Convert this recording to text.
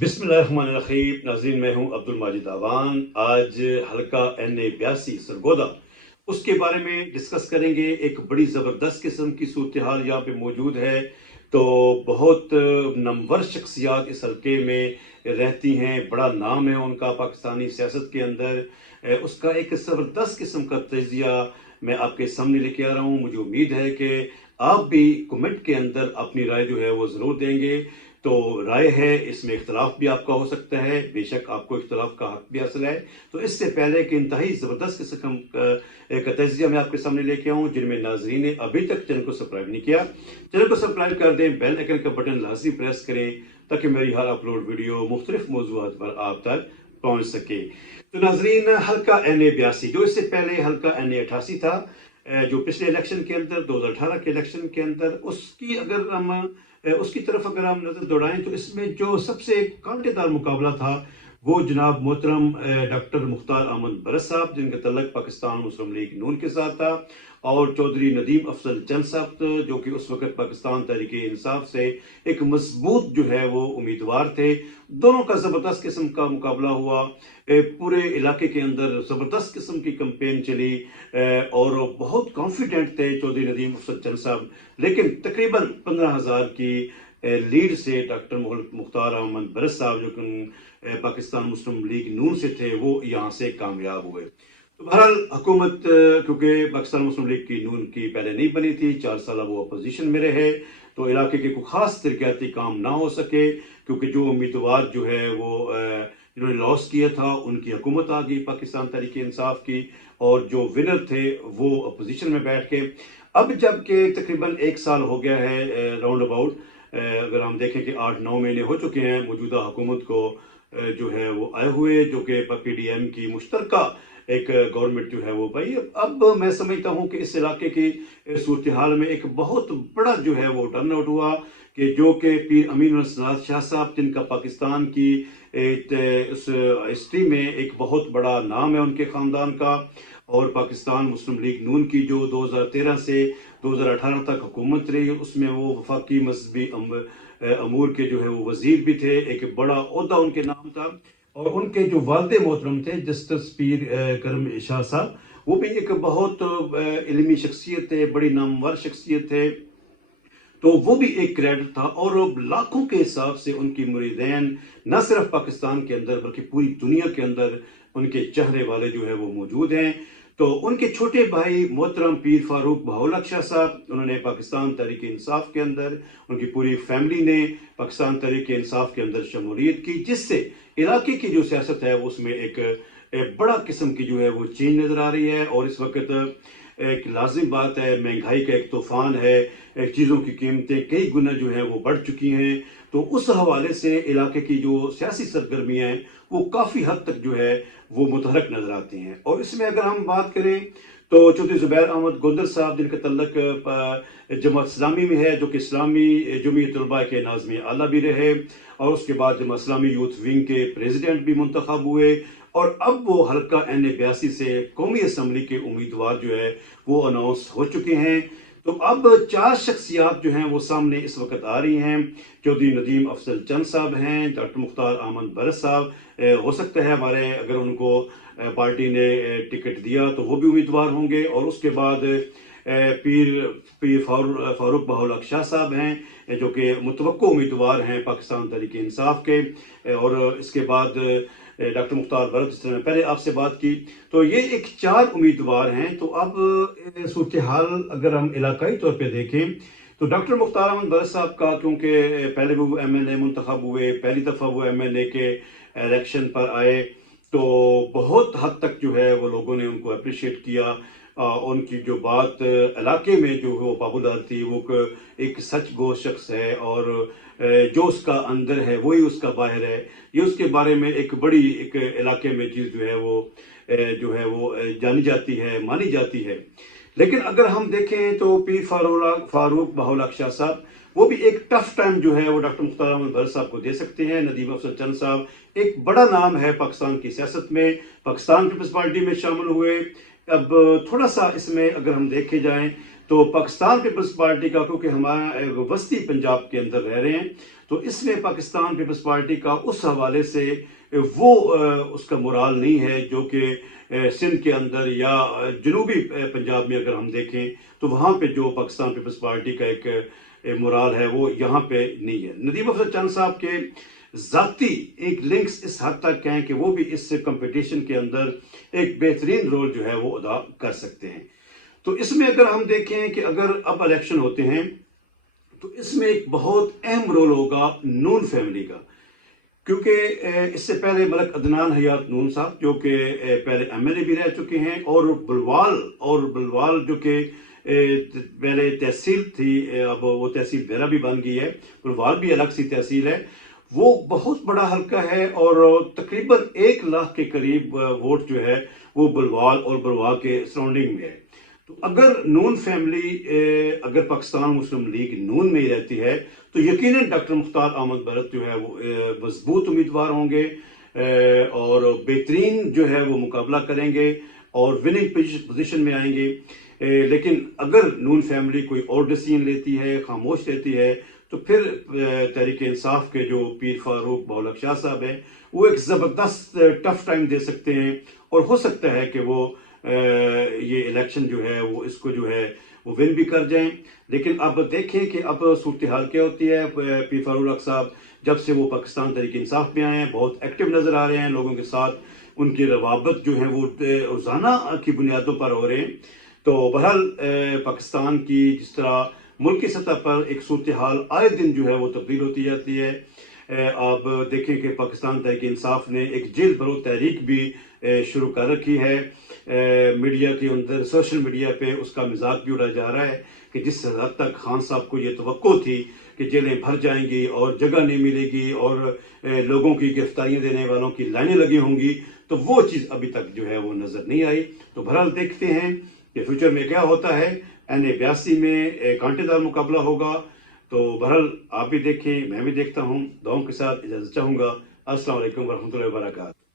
बिस्मिल्लाहिर्रहमानिर्रहीम। नाज़रीन, मैं हूं अब्दुल माजिद आवान। आज हल्का NA 82 सरगोदा उसके बारे में डिस्कस करेंगे। एक बड़ी ज़बरदस्त किस्म की सूरत हाल यहाँ पे मौजूद है। तो बहुत नमवर शख्सियात इस हल्के में रहती हैं, बड़ा नाम है उनका पाकिस्तानी सियासत के अंदर। उसका एक ज़बरदस्त किस्म का तजिया मैं आपके सामने लेके आ रहा हूँ। मुझे उम्मीद है कि आप भी कमेंट के अंदर अपनी राय जो है वो ज़रूर देंगे। तो राय है, इसमें इख्तलाफ भी आपका हो सकता है, बेशक आपको इख्तलाफ का हक भी हासिल है। तो इससे पहले कि इंतहाई ज़बरदस्त किस्म का तजिया मैं आपके सामने लेके आऊँ, जिनमें नाजरीन ने अभी तक चैनल को सब्सक्राइब नहीं किया, चैनल को सब्सक्राइब कर दें, बेल आइकन का बटन लाजमी प्रेस करें ताकि मेरी हर अपलोड वीडियो मुख्तलिफ मौज़ूआत पर आप तक पहुँच सके। तो नाजरीन, हल्का NA 82 जो इससे पहले हल्का NA 88 था, जो पिछले इलेक्शन के अंदर 2018 के इलेक्शन के अंदर उसकी अगर हम उसकी तरफ अगर हम नजर दौड़ाएं तो इसमें जो सबसे कांटेदार मुकाबला था वो जनाब मोहतरम डॉक्टर मुख्तार अहमद बरस साहब, जिनका तल्लक पाकिस्तान मुस्लिम लीग नून के साथ था, और चौधरी नदीम अफजल चंद साहब, जो कि उस वक्त पाकिस्तान तहरीक इंसाफ से एक मजबूत जो है वो उम्मीदवार थे। दोनों का जबरदस्त किस्म का मुकाबला हुआ। पूरे इलाके के अंदर जबरदस्त किस्म की कंपेन चली और बहुत कॉन्फिडेंट थे चौधरी नदीम अफजल चंद साहब, लेकिन तकरीबन 15,000 की लीड से डॉक्टर मुख्तार अहमद बरस साहब, जो कि पाकिस्तान मुस्लिम लीग नून से थे, वो यहाँ से कामयाब हुए। तो बहरहाल हुकूमत, क्योंकि पाकिस्तान मुस्लिम लीग की नून की पहले नहीं बनी थी, 4 साल वो अपोजिशन में रहे, तो इलाके के कोई खास तरक्याती काम ना हो सके, क्योंकि जो उम्मीदवार जो है वो जिन्होंने लॉस किया था उनकी हुकूमत आ गई पाकिस्तान तहरीक इंसाफ की, और जो विनर थे वो अपोजिशन में बैठ के। अब जबकि तकरीबन 1 साल हो गया है राउंड अबाउट, अगर हम देखें कि 8-9 महीने हो चुके हैं मौजूदा हुकूमत को जो है वो आए हुए, जो कि PDM की मुश्तरका एक गवर्नमेंट जो है वो भाई। अब मैं समझता हूँ कि इस इलाके की सूरत हाल में एक बहुत बड़ा जो है वो टर्न आउट हुआ, कि जो कि पीर अमीन उल शाह साहब, जिनका पाकिस्तान की उस हिस्ट्री में एक बहुत बड़ा नाम है उनके ख़ानदान का, और पाकिस्तान मुस्लिम लीग नून की जो 2013 से 2018 तक हुकूमत रही, उसमें वो वफाकी मजहबी अमूर के जो है वो वजीर भी थे, एक बड़ा ओहदा उनके नाम था। और उनके जो वालिद मोहतरम थे जस्टिस पीर करम शाह साहब, वो भी एक बहुत इल्मी शख्सियत थे, बड़ी नामवर शख्सियत थे। तो वो भी एक क्रेडिट था, और लाखों के हिसाब से उनकी मुरीदैन न सिर्फ पाकिस्तान के अंदर बल्कि पूरी दुनिया के अंदर उनके चेहरे वाले जो है वो मौजूद हैं। तो उनके छोटे भाई मोहतरम पीर फारूक बहाउल शाह साहब, उन्होंने पाकिस्तान तहरीक इंसाफ के अंदर, उनकी पूरी फैमिली ने पाकिस्तान तहरीक इंसाफ के अंदर शमूलियत की, जिससे इलाके की जो सियासत है उसमें एक बड़ा किस्म की जो है वो चेंज नजर आ रही है। और इस वक्त एक लाजिम बात है, महंगाई का एक तूफान है, चीज़ों की कीमतें कई गुना जो है वो बढ़ चुकी हैं। तो उस हवाले से इलाके की जो सियासी सरगर्मियाँ हैं वो काफ़ी हद तक जो है वो मुतहरक नजर आती हैं। और इसमें अगर हम बात करें तो चौधरी ज़ुबैर अहमद गोंदर साहब, जिनका तल्लक जमात इस्लामी में है, जो कि इस्लामी जमीयत तलबा के नाज़िम आला भी रहे, और उसके बाद जमात इस्लामी यूथ विंग के प्रेसिडेंट भी मुंतखब हुए, और अब वो हल्का NA 82 से कौमी असम्बली के उम्मीदवार जो है वो अनाउंस हो चुके हैं। तो अब 4 शख्सियात जो हैं वो सामने इस वक्त आ रही हैं। चौधरी नदीम अफजल चंद साहब हैं, डॉक्टर मुख्तार अहमद बरस साहब, हो सकता है हमारे अगर उनको पार्टी ने टिकट दिया तो वो भी उम्मीदवार होंगे, और उसके बाद पीर पीर फारूक बहाउल शाह साहब हैं, जो कि मुतवक्को उम्मीदवार हैं पाकिस्तान तहरीक इंसाफ के, और इसके बाद डॉक्टर मुख्तार बरस, जिस तरह पहले आपसे बात की। तो ये एक 4 उम्मीदवार हैं। तो अब सूरत हाल अगर हम इलाकाई तौर पे देखें तो डॉक्टर मुख्तार अहमद बरस साहब का, क्योंकि पहले भी वो MLA मुंतखब हुए, पहली दफ़ा वो MLA के इलेक्शन पर आए, तो बहुत हद तक जो है वो लोगों ने उनको अप्रिशिएट किया। उनकी जो बात इलाके में जो वो पॉपुलर थी, वो एक सच गो शख्स है, और जो उसका अंदर है वही उसका बाहर है, ये उसके बारे में एक बड़ी एक इलाके में चीज़ जो है वो जानी जाती है, मानी जाती है। लेकिन अगर हम देखें तो पीर फारूक बहाउल शाह साहब, वो भी एक टफ टाइम जो है वो डॉक्टर मुख्तार अहमद बरस साहब को दे सकते हैं। नदीम अफजल चंद साहब एक बड़ा नाम है पाकिस्तान की सियासत में, पाकिस्तान पीपल्स पार्टी में शामिल हुए। अब थोड़ा सा इसमें अगर हम देखे जाएं تو پاکستان پیپلز پارٹی کا کیونکہ ہمارا وسطی پنجاب کے اندر رہ رہے ہیں تو اس میں پاکستان پیپلز پارٹی کا اس حوالے سے وہ اس کا مورال نہیں ہے جو کہ سندھ کے اندر یا جنوبی پنجاب میں اگر ہم دیکھیں تو وہاں پہ جو پاکستان پیپلز پارٹی کا ایک مورال ہے وہ یہاں پہ نہیں ہے۔ ندیم افضل چند صاحب کے ذاتی ایک لنکس اس حد تک ہیں کہ وہ بھی اس کمپٹیشن کے اندر ایک بہترین رول جو ہے وہ ادا کر سکتے ہیں۔ تو اس میں اگر ہم دیکھیں کہ اگر اب الیکشن ہوتے ہیں تو اس میں ایک بہت اہم رول ہوگا نون فیملی کا، کیونکہ اس سے پہلے ملک عدنان حیات نون صاحب جو کہ پہلے ایم ایل اے بھی رہ چکے ہیں، اور بلوال جو کہ پہلے تحصیل تھی، اب وہ تحصیل بیرا بھی بن گئی ہے، بلوال بھی الگ سی تحصیل ہے، وہ بہت بڑا حلقہ ہے اور تقریباً 1 لاکھ کے قریب ووٹ جو ہے وہ بلوال اور بلوال کے سراؤنڈنگ میں ہے۔ تو اگر نون فیملی اگر پاکستان مسلم لیگ نون میں ہی رہتی ہے تو یقیناً ڈاکٹر مختار احمد بھرت جو ہے وہ مضبوط امیدوار ہوں گے اور بہترین جو ہے وہ مقابلہ کریں گے اور وننگ پوزیشن میں آئیں گے۔ لیکن اگر نون فیملی کوئی اور ڈیسیژن لیتی ہے، خاموش رہتی ہے، تو پھر تحریک انصاف کے جو پیر فاروق بہلک شاہ صاحب ہیں وہ ایک زبردست ٹف ٹائم دے سکتے ہیں اور ہو سکتا ہے کہ وہ یہ الیکشن جو ہے وہ اس کو جو ہے وہ ون بھی کر جائیں۔ لیکن اب دیکھیں کہ اب صورتحال کیا ہوتی ہے۔ پیر فاروق صاحب جب سے وہ پاکستان تحریک انصاف میں آئے ہیں بہت ایکٹیو نظر آ رہے ہیں، لوگوں کے ساتھ ان کی روابط جو ہیں وہ روزانہ کی بنیادوں پر ہو رہے ہیں۔ تو بہرحال پاکستان کی جس طرح ملک کی سطح پر ایک صورتحال آئے دن جو ہے وہ تبدیل ہوتی جاتی ہے۔ آپ دیکھیں کہ پاکستان تحریک انصاف نے ایک جیل بھرو تحریک بھی شروع کر رکھی ہے، میڈیا کے اندر سوشل میڈیا پہ اس کا مذاق بھی اڑایا جا رہا ہے کہ جس حد تک خان صاحب کو یہ توقع تھی کہ جیلیں بھر جائیں گی اور جگہ نہیں ملے گی اور لوگوں کی گرفتاریاں دینے والوں کی لائنیں لگی ہوں گی، تو وہ چیز ابھی تک جو ہے وہ نظر نہیں آئی۔ تو بہرحال دیکھتے ہیں کہ فیوچر میں کیا ہوتا ہے۔ NA82 میں کانٹے دار مقابلہ ہوگا، تو بہرحال آپ بھی دیکھیں، میں بھی دیکھتا ہوں۔ دعاؤں کے ساتھ اجازت چاہوں گا۔ السلام علیکم ورحمۃ اللہ وبرکاتہ۔